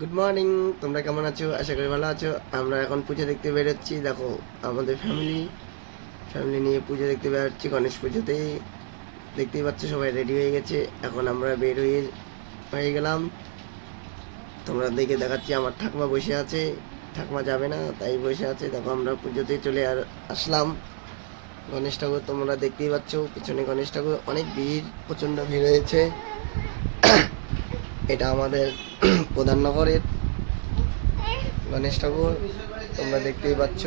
Good morning. তোমরা কেমন আছো? আশা করি ভালো আছো। আমরা এখন পুজো দেখতে বেরোচ্ছি। দেখো আমাদের ফ্যামিলি নিয়ে পুজো দেখতে বেরোচ্ছি গণেশ পুজোতে। দেখতেই পাচ্ছ সবাই রেডি হয়ে গেছে। এখন আমরা বের হয়ে গেলাম। তোমরা দেখে দেখাচ্ছি, আমার ঠাকুমা বসে আছে। ঠাকুমা যাবে না তাই বসে আছে। দেখো আমরা পুজোতে আসলাম। গণেশ ঠাকুর তোমরা দেখতেই পাচ্ছ, পিছনে গণেশ ঠাকুর, অনেক ভিড়, প্রচণ্ড ভিড় হয়েছে। এটা আমাদের প্রধাননগরের গণেশ ঠাকুর তোমরা দেখতেই পাচ্ছ।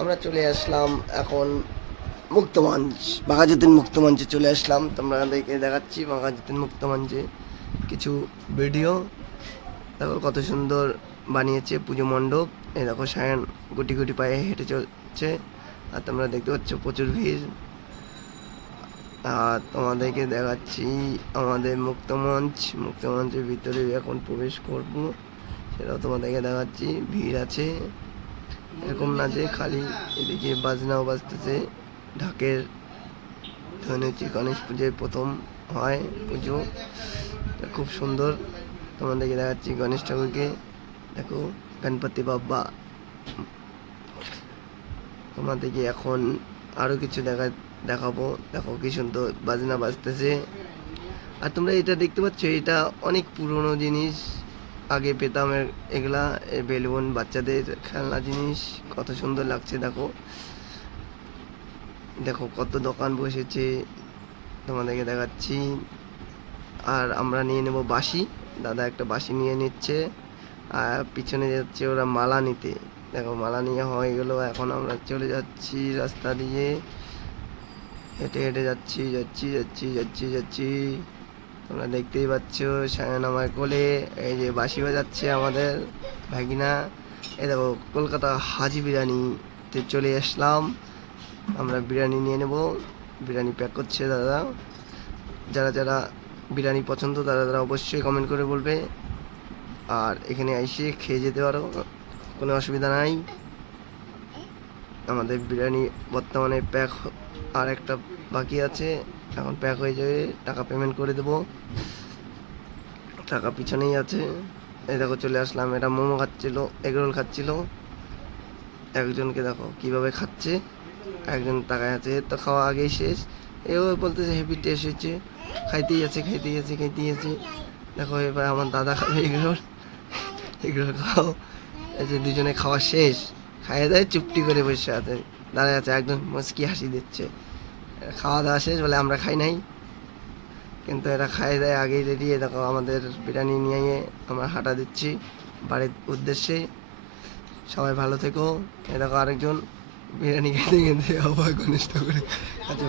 আমরা চলে আসলাম এখন মুক্তমঞ্চ, বাঘাযতীন মুক্তমঞ্চে চলে আসলাম। তোমাদেরকে দেখাচ্ছি বাঘাযতীন মুক্তমঞ্চে কিছু ভিডিও। দেখো কত সুন্দর বানিয়েছে পুজো মণ্ডপ। এই দেখো সায়ন গুটি গুটি পায়ে হেঁটে চলছে, আর তোমরা দেখতে পাচ্ছ প্রচুর ভিড়। আর তোমাদেরকে দেখাচ্ছি আমাদের মুক্তমঞ্চের ভিতরে এখন প্রবেশ করব, সেটাও তোমাদেরকে দেখাচ্ছি। ভিড় আছে, এরকম না যে খালি। এদিকে বাজনাও বাজতেছে, ঢাকের ধ্বনি হচ্ছে। গণেশ পুজোয় প্রথম হয় পুজো, খুব সুন্দর। তোমাদেরকে দেখাচ্ছি গণেশ ঠাকুরকে। দেখো গণপতি বাবা। তোমাদেরকে এখন আরও কিছু দেখাবো। দেখো কি সুন্দর বাজনা বাজতেছে। আর তোমরা এটা দেখতে পাচ্ছ, এটা অনেক পুরনো জিনিস, আগে পেতাম এগুলা। বেলুন, বাচ্চাদের খেলনা জিনিস, কত সুন্দর লাগছে। দেখো দেখো কত দোকান বসেছে, তোমাদেরকে দেখাচ্ছি। আর আমরা নিয়ে নেব বাঁশি। দাদা একটা বাঁশি নিয়ে নিচ্ছে, আর পিছনে যাচ্ছে ওরা মালা নিতে। দেখো মালা নিয়ে হয়ে গেলো। এখন আমরা চলে যাচ্ছি রাস্তা দিয়ে, হেঁটে হেঁটে যাচ্ছি। তোমরা দেখতেই পাচ্ছ সায়ন আমার কোলে, এই যে বাঁশি বাজাচ্ছে আমাদের ভাগিনা। এই দেখো কলকাতা হাজি বিরিয়ানিতে চলে আসলাম। আমরা বিরিয়ানি নিয়ে নেব। বিরিয়ানি প্যাক করছে দাদা। যারা যারা বিরিয়ানি পছন্দ তারা অবশ্যই কমেন্ট করে বলবে, আর এখানে এসে খেয়ে যেতে পারো, কোনো অসুবিধা নাই। আমাদের বিরিয়ানি বর্তমানে প্যাক, আর একটা বাকি আছে, এখন প্যাক হয়ে যাবে। টাকা পেমেন্ট করে দেবো, টাকা পিছনেই আছে। এই দেখো চলে আসলাম। এটা মোমো খাচ্ছিল, এগরোল খাচ্ছিল। একজনকে দেখো কিভাবে খাচ্ছে, একজন তাকায় আছে, তো খাওয়া আগেই শেষ। এও বলতেছে হেভি টেস্ট হয়েছে, খাইতেই আছে। দেখো এবার আমার দাদা খাবে এগরোল খাও। এই যে দুজনে খাওয়া শেষ, খাইয়ে দেয় চুপটি করে বসে আছে, দাঁড়ায় আছে, একদম মুচকি হাসি দিচ্ছে। খাওয়া দাওয়া শেষ বলে আমরা খাই নাই, কিন্তু এরা খাইয়ে দেয় আগেই রেডি। দেখো আমাদের বিরিয়ানি নিয়ে আমরা হাঁটা দিচ্ছি বাড়ির উদ্দেশ্যে। সবাই ভালো থেকো। এ দেখো আরেকজন বিরিয়ানি খেতে খেতে আবার গণেশ ঠাকুরের কাছে